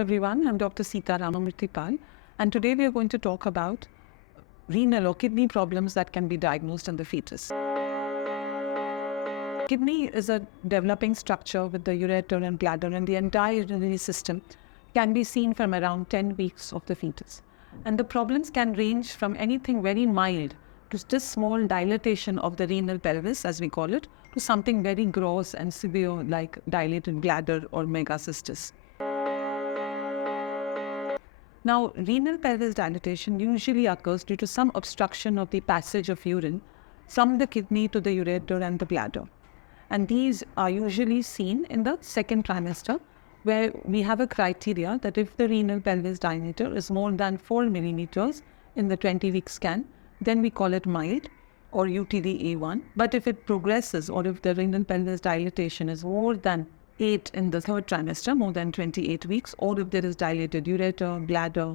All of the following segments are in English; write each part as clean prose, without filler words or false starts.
everyone, I'm Dr. Seetha Ramamurthy Pal, and today we are going to talk about renal or kidney problems that can be diagnosed in the fetus. Kidney is a developing structure with the ureter and bladder, and the entire urinary system can be seen from around 10 weeks of the fetus. And the problems can range from anything very mild to just small dilatation of the renal pelvis, as we call it, to something very gross and severe like dilated bladder or megacystis. Now, renal pelvis dilatation usually occurs due to some obstruction of the passage of urine from the kidney to the ureter and the bladder. And these are usually seen in the second trimester, where we have a criteria that if the renal pelvis diameter is more than 4 millimeters in the 20-week scan, then we call it mild or UTD-A1. But if it progresses, or if the renal pelvis dilatation is more than 8 in the third trimester, more than 28 weeks, or if there is dilated ureter, bladder,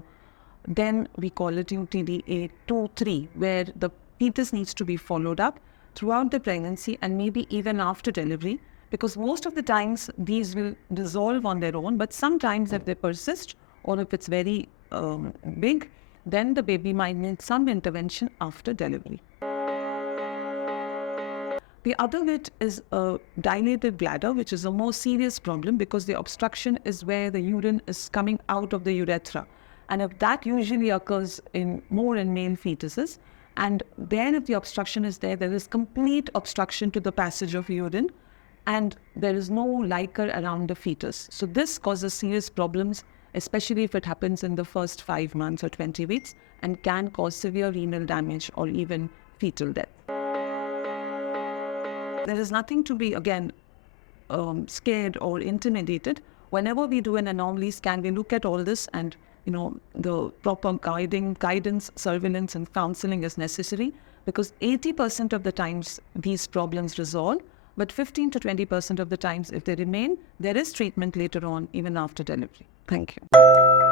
then we call it UTD-A2-3, where the fetus needs to be followed up throughout the pregnancy and maybe even after delivery, because most of the times these will resolve on their own, but sometimes if they persist or if it's very big, then the baby might need some intervention after delivery. The other bit is a dilated bladder, which is a more serious problem because the obstruction is where the urine is coming out of the urethra. And if that usually occurs more in male fetuses, and then if the obstruction is there, there is complete obstruction to the passage of urine, and there is no liquor around the fetus. So this causes serious problems, especially if it happens in the first 5 months or 20 weeks, and can cause severe renal damage or even fetal death. There is nothing to be, again, scared or intimidated. Whenever we do an anomaly scan, we look at all this, and the proper guidance, surveillance and counseling is necessary, because 80% of the times these problems resolve, but 15 to 20% of the times if they remain, there is treatment later on, even after delivery. Thank you.